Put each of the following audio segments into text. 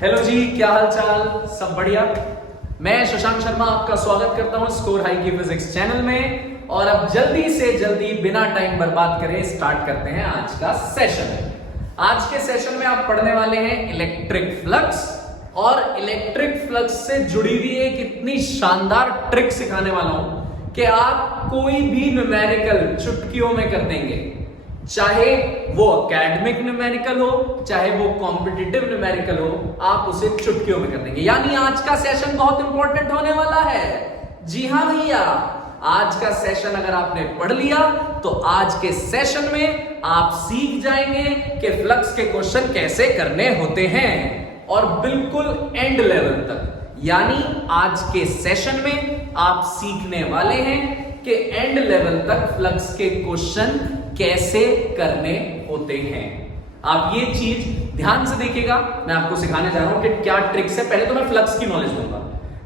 Hello जी, क्या हाल चाल? सब बढ़िया। मैं शशांक शर्मा आपका स्वागत करता हूं स्कोर हाई की फिजिक्स चैनल में। और अब जल्दी से जल्दी बिना टाइम बर्बाद करे स्टार्ट करते हैं आज का सेशन। आज के सेशन में आप पढ़ने वाले हैं इलेक्ट्रिक फ्लक्स, और इलेक्ट्रिक फ्लक्स से जुड़ी हुई एक इतनी शानदार ट्रिक सिखाने वाला हूं कि आप कोई भी न्यूमेरिकल चुटकियों में कर देंगे। चाहे वो एकेडमिक न्यूमेरिकल हो, चाहे वो कॉम्पिटिटिव न्यूमेरिकल हो, आप उसे चुटकियों में कर देंगे। यानी आज का सेशन बहुत इंपॉर्टेंट होने वाला है। जी हां भैया, आज का सेशन अगर आपने पढ़ लिया तो आज के सेशन में आप सीख जाएंगे कि फ्लक्स के क्वेश्चन कैसे करने होते हैं, और बिल्कुल एंड लेवल तक। यानी आज के सेशन में आप सीखने वाले हैं कि एंड लेवल तक फ्लक्स के क्वेश्चन कैसे करने होते हैं। आप ये चीज ध्यान से देखिएगा, मैं आपको सिखाने जा रहा हूं कि क्या ट्रिक्स है। पहले तो मैं फ्लक्स की नॉलेज दूंगा,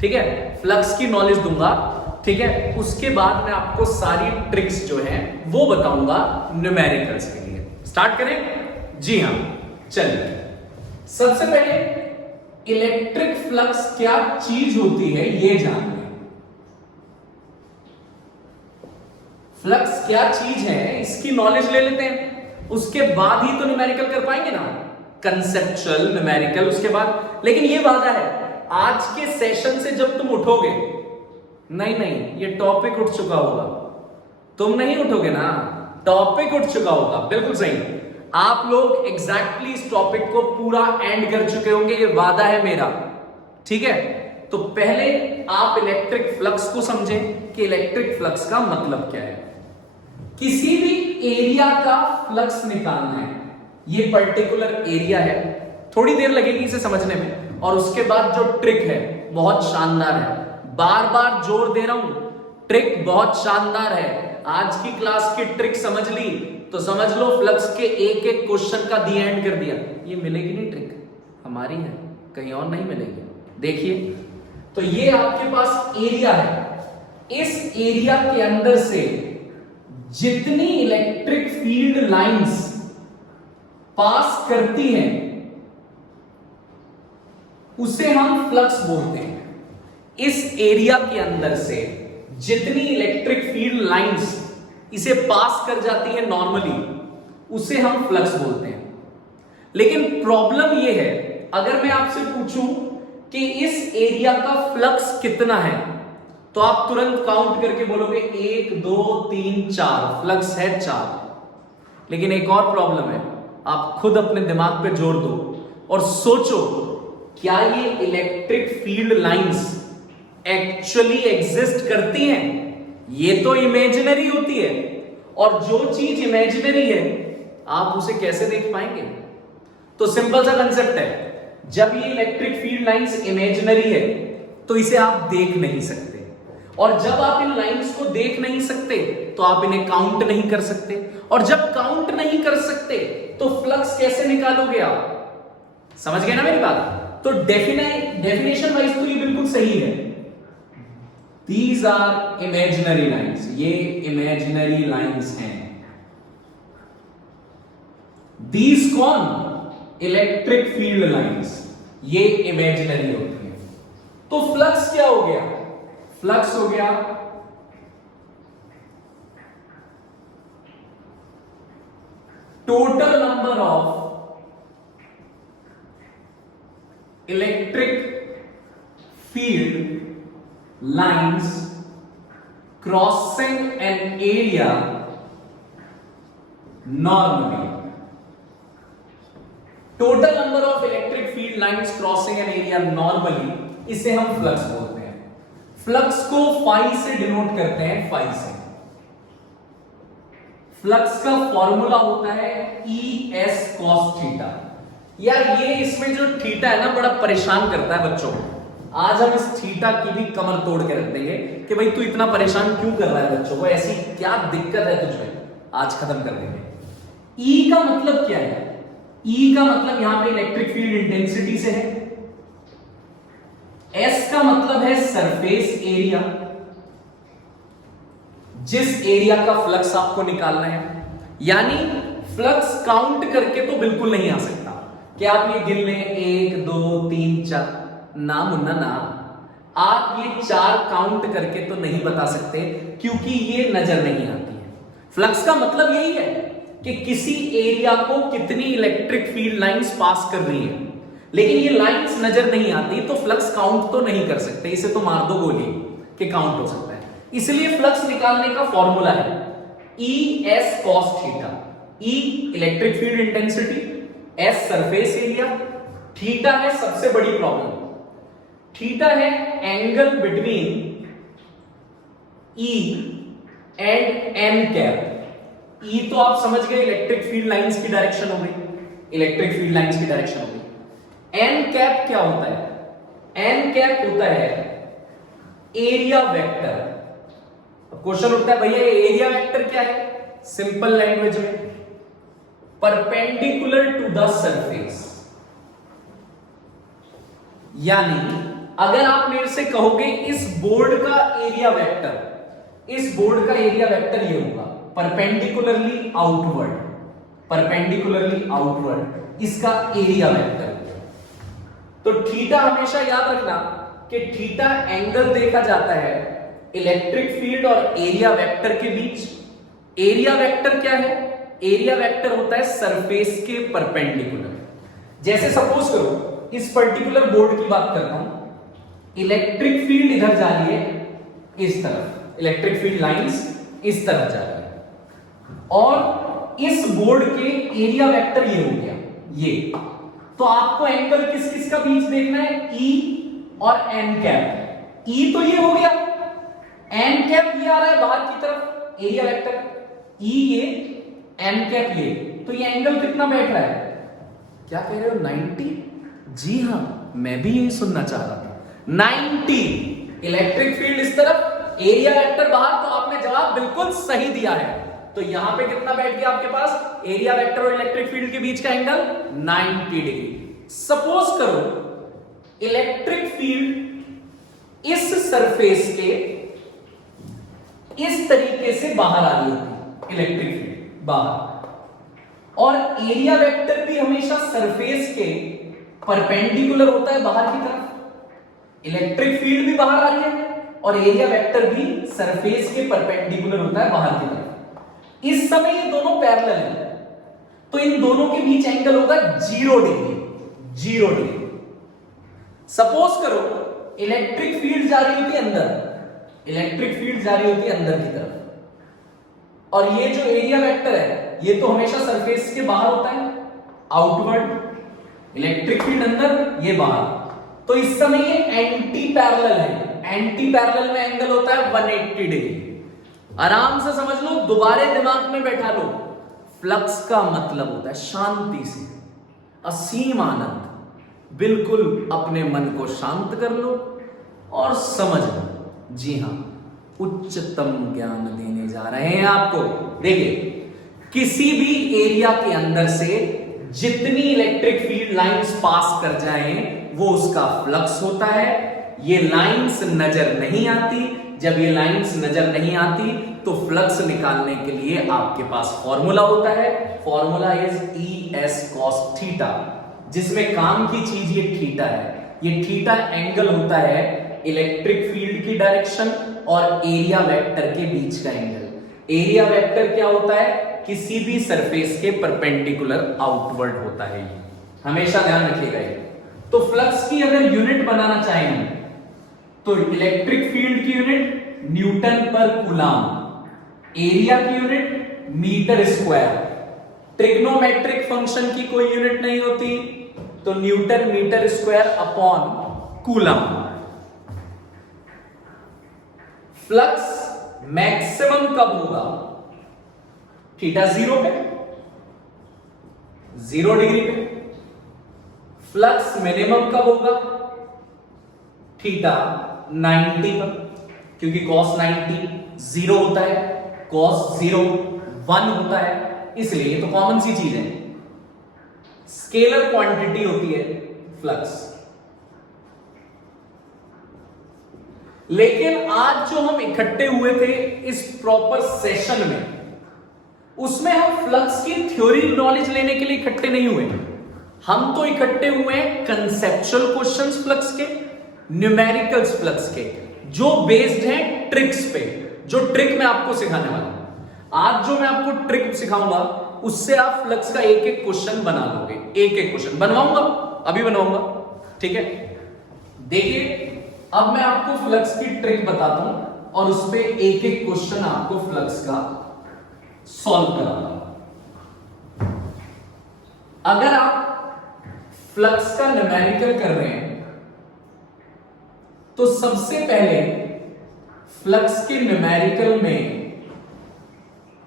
ठीक है, फ्लक्स की नॉलेज दूंगा, ठीक है। उसके बाद मैं आपको सारी ट्रिक्स जो है वो बताऊंगा न्यूमेरिकल्स के लिए। स्टार्ट करें? जी हां, चलिए। सबसे पहले इलेक्ट्रिक फ्लक्स क्या चीज होती है ये जानिए। फ्लक्स क्या चीज है इसकी नॉलेज ले लेते हैं, उसके बाद ही तो न्यूमेरिकल कर पाएंगे ना, कंसेप्चुअल न्यूमेरिकल उसके बाद। लेकिन ये वादा है, आज के सेशन से जब तुम उठोगे, नहीं ये टॉपिक उठ चुका होगा, तुम नहीं उठोगे ना, टॉपिक उठ चुका होगा। बिल्कुल सही, आप लोग एग्जैक्टली इस टॉपिक को पूरा एंड कर चुके होंगे, ये वादा है मेरा, ठीक है। तो पहले आप इलेक्ट्रिक फ्लक्स को समझें कि इलेक्ट्रिक फ्लक्स का मतलब क्या है। किसी भी एरिया का फ्लक्स निकालना है, ये पर्टिकुलर एरिया है, थोड़ी देर लगेगी इसे समझने में, और उसके बाद जो ट्रिक है बहुत शानदार है। बार बार जोर दे रहा हूं, ट्रिक बहुत शानदार है। आज की क्लास की ट्रिक समझ ली तो समझ लो फ्लक्स के एक एक क्वेश्चन का दी एंड कर दिया। ये मिलेगी नहीं ट्रिक, हमारी है, कहीं और नहीं मिलेगी। देखिए, तो ये आपके पास एरिया है, इस एरिया के अंदर से जितनी इलेक्ट्रिक फील्ड लाइंस पास करती हैं उसे हम फ्लक्स बोलते हैं। इस एरिया के अंदर से जितनी इलेक्ट्रिक फील्ड लाइंस इसे पास कर जाती है नॉर्मली, उसे हम फ्लक्स बोलते हैं। लेकिन प्रॉब्लम यह है, अगर मैं आपसे पूछूं कि इस एरिया का फ्लक्स कितना है, तो आप तुरंत काउंट करके बोलोगे 1 2 3 4, फ्लक्स है 4। लेकिन एक और प्रॉब्लम है, आप खुद अपने दिमाग पे जोर दो और सोचो, क्या ये electric field lines actually exist करती हैं? ये तो इमेजिनरी होती है, और जो चीज इमेजिनरी है आप उसे कैसे देख पाएंगे? तो सिंपल सा कंसेप्ट है, जब ये इलेक्ट्रिक फील्ड लाइंस इमेजिनरी है तो इसे आप देख नहीं सकते, और जब आप इन लाइंस को देख नहीं सकते तो आप इन्हें काउंट नहीं कर सकते, और जब काउंट नहीं कर सकते तो फ्लक्स कैसे निकालोगे आप? समझ गए ना मेरी बात? तो डेफिनेशन वाइज तो ये बिल्कुल सही है। दीज आर इमेजिनरी लाइंस, ये इमेजिनरी लाइंस हैं। दीज कौन? इलेक्ट्रिक फील्ड लाइंस, ये इमेजिनरी होती है। तो फ्लक्स क्या हो गया? फ्लक्स हो गया total number of electric field lines crossing an area normally. Total number of electric field lines crossing an area normally, इसे हम फ्लक्स बोलते हैं। फ्लक्स को फाई से डिनोट करते हैं, फाई से। फ्लक्स का फॉर्मूला होता है ई एस कॉस थीटा। यार ये इसमें जो थीटा है ना, बड़ा परेशान करता है बच्चों को। आज हम इस थीटा की भी कमर तोड़ के रख देंगे कि भाई तू इतना परेशान क्यों कर रहा है बच्चों को, ऐसी क्या दिक्कत है तुझमें, आज खत्म कर देंगे। ई का मतलब क्या है? ई का मतलब यहां पे इलेक्ट्रिक फील्ड इंटेंसिटी से है। एस का मतलब है सरफेस एरिया, जिस एरिया का फ्लक्स आपको निकालना है। यानी फ्लक्स काउंट करके तो बिल्कुल नहीं आ सकता कि आप ये गिन लें 1 2 3 4, ना मुन्ना ना, आप ये 4 काउंट करके तो नहीं बता सकते क्योंकि ये नजर नहीं आती है। फ्लक्स का मतलब यही है कि किसी एरिया को कितनी इलेक्ट्रिक फील्ड लाइंस पास कर रही है, लेकिन ये लाइंस नजर नहीं आती तो फ्लक्स काउंट तो नहीं कर सकते। इसे तो मार दो गोली कि काउंट हो सकता है। इसलिए फ्लक्स निकालने का फॉर्मूला है E S cos theta. E electric field intensity, S surface area, theta है सबसे बड़ी प्रॉब्लम, थीटा है angle between E and n cap. E तो आप समझ गए इलेक्ट्रिक फील्ड लाइंस की डायरेक्शन हो गई, इलेक्ट्रिक फील्ड लाइंस की डायरेक्शन हो गई। n कैप क्या होता है? n कैप होता है एरिया वेक्टर। क्वेश्चन उठता है भैया एरिया वेक्टर क्या है? सिंपल लैंग्वेज में परपेंडिकुलर टू द सरफेस। यानी अगर आप मेरे से कहोगे इस बोर्ड का एरिया वेक्टर, इस बोर्ड का एरिया वेक्टर ये होगा परपेंडिकुलरली आउटवर्ड, परपेंडिकुलरली आउटवर्ड इसका एरिया वेक्टर। तो थीटा हमेशा याद रखना कि थीटा एंगल देखा जाता है इलेक्ट्रिक फील्ड और एरिया वेक्टर के बीच। एरिया वेक्टर क्या है? एरिया वेक्टर होता है सरफेस के परपेंडिकुलर। जैसे सपोज करो इस पर्टिकुलर बोर्ड की बात करता हूं, इलेक्ट्रिक फील्ड इधर जा रही है इस तरफ, इलेक्ट्रिक फील्ड लाइंस इस तरफ जा रही है और इस बोर्ड के एरिया वेक्टर ये हो गया ये। तो आपको एंगल किस किस का बीच देखना है? E और n कैप। E तो ये हो गया, n कैप ये आ रहा है बाहर की तरफ एरिया वेक्टर, E ये n कैप ये, तो ये एंगल कितना बैठ रहा है? क्या कह रहे हो 90? जी हां, मैं भी यही सुनना चाह रहा था 90। इलेक्ट्रिक फील्ड इस तरफ, एरिया वेक्टर बाहर, तो आपने जवाब बिल्कुल सही दिया है। तो यहां पे कितना बैठ गया आपके पास? एरिया वेक्टर और इलेक्ट्रिक फील्ड के बीच का एंगल 90 डिग्री। सपोज करो इलेक्ट्रिक फील्ड इस सरफेस के इस तरीके से बाहर आ रही होती, इलेक्ट्रिक फील्ड बाहर, और एरिया वेक्टर भी हमेशा सरफेस के परपेंडिकुलर होता है बाहर की तरफ। इलेक्ट्रिक फील्ड भी बाहर आ रही है और एरिया वेक्टर भी सरफेस के परपेंडिकुलर होता है बाहर की तरफ। इस समय ये दोनों पैरेलल हैं, तो इन दोनों के बीच एंगल होगा 0 डिग्री, 0 डिग्री। सपोज करो इलेक्ट्रिक फील्ड जा रही होती है अंदर, इलेक्ट्रिक फील्ड जा रही होती है अंदर की तरफ, और ये जो एरिया वेक्टर है ये तो हमेशा सरफेस के बाहर होता है, आउटवर्ड। इलेक्ट्रिक फील्ड अंदर, ये बाहर, तो इस समय ये एंटी पैरेलल है। एंटी पैरेलल में एंगल होता है 180 डिग्री। आराम से समझ लो, दोबारे दिमाग में बैठा लो, फ्लक्स का मतलब होता है शांति से, असीम आनंद। बिल्कुल अपने मन को शांत कर लो और समझ लो। जी हां, उच्चतम ज्ञान देने जा रहे हैं आपको। देखिए किसी भी एरिया के अंदर से जितनी इलेक्ट्रिक फील्ड लाइंस पास कर जाएं वो उसका फ्लक्स होता है। ये लाइंस नजर नहीं आती, जब ये लाइंस नजर नहीं आती तो फ्लक्स निकालने के लिए आपके पास फॉर्मूला होता है। Formula is ES cos theta, जिसमें काम की चीज ये थीटा है। ये थीटा एंगल होता है इलेक्ट्रिक फील्ड की डायरेक्शन और एरिया वेक्टर के बीच का एंगल। एरिया वेक्टर क्या होता है? किसी भी सरफेस के परपेंडिकुलर आउटवर्ड होता है। ये हमेशा ध्यान रखिएगा। तो फ्लक्स की अगर यूनिट बनाना चाहेंगे तो इलेक्ट्रिक फील्ड की unit newton per coulomb, area की unit metre square, trigonometric function की कोई यूनिट नहीं होती तो newton metre square upon coulomb. Flux maximum कब होगा? थीटा 0 पे, 0 डिग्री पे। फ्लक्स मिनिमम कब होगा? थीटा 90 पर, क्योंकि cos 90 0 होता है, cos 0 1 होता है, इसलिए ये तो कॉमन सी चीज है, स्केलर क्वांटिटी होती है फ्लक्स। लेकिन आज जो हम इकट्ठे हुए थे इस प्रॉपर सेशन में, उसमें हम फ्लक्स की थ्योरी नॉलेज लेने के लिए इकट्ठे नहीं हुए, हम तो इकट्ठे हुए हैं कंसेप्चुअल क्वेश्चंस फ्लक्स के, न्यूमेरिकल्स फ्लक्स के, जो बेस्ड हैं ट्रिक्स पे, जो ट्रिक मैं आपको सिखाने वाला हूं। आज जो मैं आपको ट्रिक सिखाऊंगा उससे आप फ्लक्स का एक एक क्वेश्चन बना लोगे, एक एक क्वेश्चन बनवाऊंगा, अभी बनवाऊंगा, ठीक है। देखिए अब मैं आपको फ्लक्स की ट्रिक बताता हूं और उस पे एक एक क्वेश्चन आपको फ्लक्स का सॉल्व कराता हूं। अगर आप फ्लक्स का न्यूमेरिकल कर रहे हैं तो सबसे पहले फ्लक्स के न्यूमेरिकल में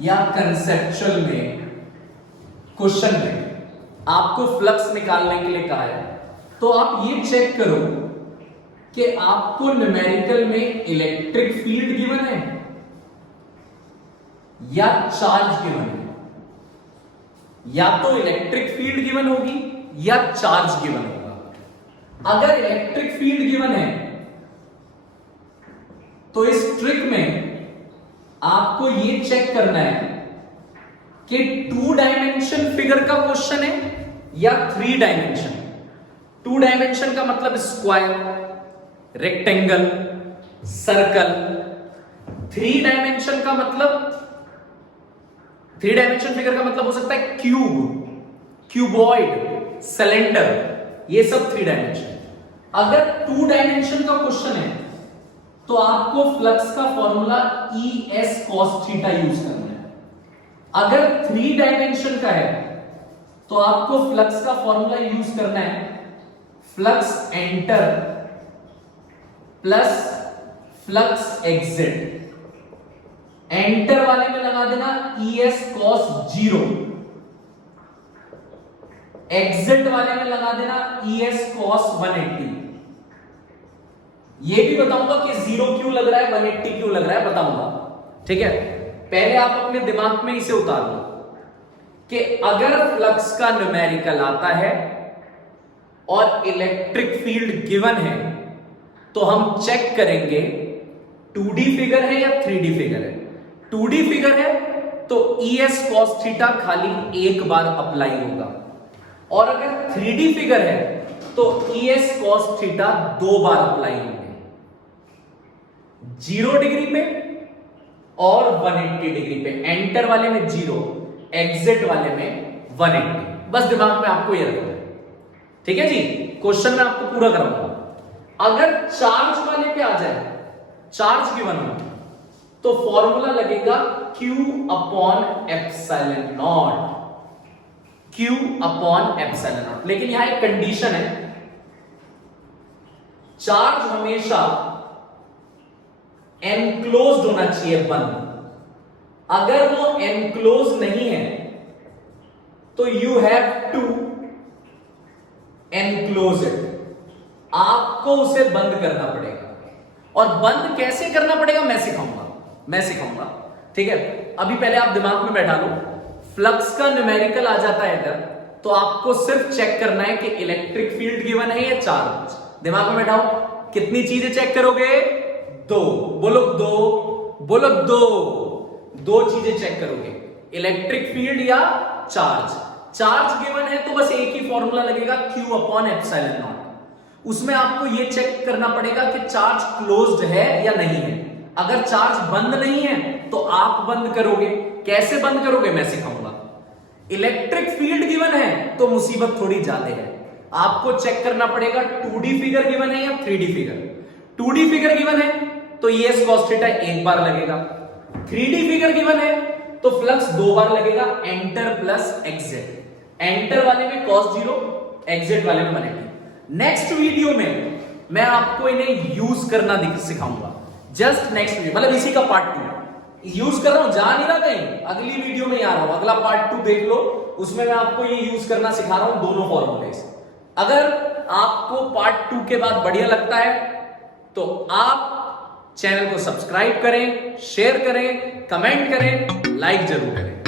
या कंसेप्चुअल में क्वेश्चन में आपको फ्लक्स निकालने के लिए कहा है, तो आप ये चेक करो कि आपको न्यूमेरिकल में इलेक्ट्रिक फील्ड गिवन है या चार्ज गिवन है। या तो इलेक्ट्रिक फील्ड गिवन होगी या चार्ज गिवन होगा। अगर इलेक्ट्रिक फील्ड गिवन है तो इस ट्रिक में आपको यह चेक करना है कि 2 डायमेंशन फिगर का क्वेश्चन है या 3 डायमेंशन। 2 डायमेंशन का मतलब स्क्वायर, रेक्टेंगल, सर्कल। 3 डायमेंशन का मतलब 3 डायमेंशन फिगर का मतलब हो सकता है क्यूब, क्यूबॉइड, सिलेंडर, ये सब 3 डायमेंशन। अगर 2 डायमेंशन का क्वेश्चन है तो आपको फ्लक्स का formula ES cos theta use करना है। अगर 3 डायमेंशन का है तो आपको फ्लक्स का फॉर्मूला यूज करना है flux enter plus flux exit. Enter वाले में लगा देना ES cos 0, एग्जिट वाले में लगा देना ES cos 180। ये भी बताऊंगा कि 0 क्यों लग रहा है, 180 क्यों लग रहा है, बताऊंगा, ठीक है। पहले आप अपने दिमाग में इसे उतार लो कि अगर फ्लक्स का न्यूमेरिकल आता है और इलेक्ट्रिक फील्ड गिवन है तो हम चेक करेंगे 2D फिगर है या 3D फिगर है। 2D फिगर है तो ES cos थीटा खाली एक बार अप्लाई होगा, और अगर 3D फिगर है तो ES cos थीटा 2 बार अप्लाई होंगे, 0 डिग्री पे और 180 डिग्री पे। एंटर वाले में 0, एग्जिट वाले में 180। बस दिमाग में आपको यह रखना है, ठीक है जी। क्वेश्चन में आपको पूरा कराऊंगा। अगर चार्ज वाले पे आ जाए, चार्ज गिवन हो, तो फॉर्मूला लगेगा Q upon epsilon not, Q upon epsilon not. लेकिन यहां एक कंडीशन है, चार्ज हमेशा एनक्लोज्ड होना चाहिए, बंद। अगर वो एनक्लोज नहीं है तो you have to enclose it, आपको उसे बंद करना पड़ेगा। और बंद कैसे करना पड़ेगा मैं सिखाऊंगा, ठीक है। अभी पहले आप दिमाग में बैठा लो, फ्लक्स का न्यूमेरिकल आ जाता है अगर, तो आपको सिर्फ चेक करना है कि इलेक्ट्रिक फील्ड गिवन है या चार्ज। दिमाग में बैठाओ, कितनी चीजें चेक करोगे? 2, बोलो 2, बोलो 2 चीजें चेक करोगे, इलेक्ट्रिक फील्ड या चार्ज। चार्ज गिवन है तो बस एक ही फॉर्मूला लगेगा Q अपॉन एप्सिलॉन नॉट। उसमें आपको यह चेक करना पड़ेगा कि चार्ज क्लोज्ड है या नहीं है। अगर चार्ज बंद नहीं है तो आप बंद करोगे। कैसे बंद करोगे मैं सिखाऊंगा। इलेक्ट्रिक फील्ड गिवन है तो मुसीबत थोड़ी ज्यादा है, आपको चेक करना पड़ेगा 2D फिगर गिवन है या 3D figure. 2D figure given है तो ES cos थीटा एक बार लगेगा, 3D फिगर गिवन है तो फ्लक्स 2 बार लगेगा, एंटर प्लस एग्जिट। एंटर वाले में cos 0, एग्जिट वाले में 180। नेक्स्ट वीडियो में मैं आपको इन्हें यूज करना सिखाऊंगा, जस्ट नेक्स्ट वीडियो, मतलब इसी का पार्ट 2 यूज कर रहा हूं, जा नहीं रहा कहीं, अगली वीडियो में ही आ रहा हूं। अगला पार्ट 2 देख लो, उसमें मैं आपको ये यूज करना सिखा रहा हूं, दोनों फॉर्मूले। अगर आपको पार्ट 2 के बाद बढ़िया लगता है तो आप चैनल को सब्सक्राइब करें, शेयर करें, कमेंट करें, लाइक जरूर करें।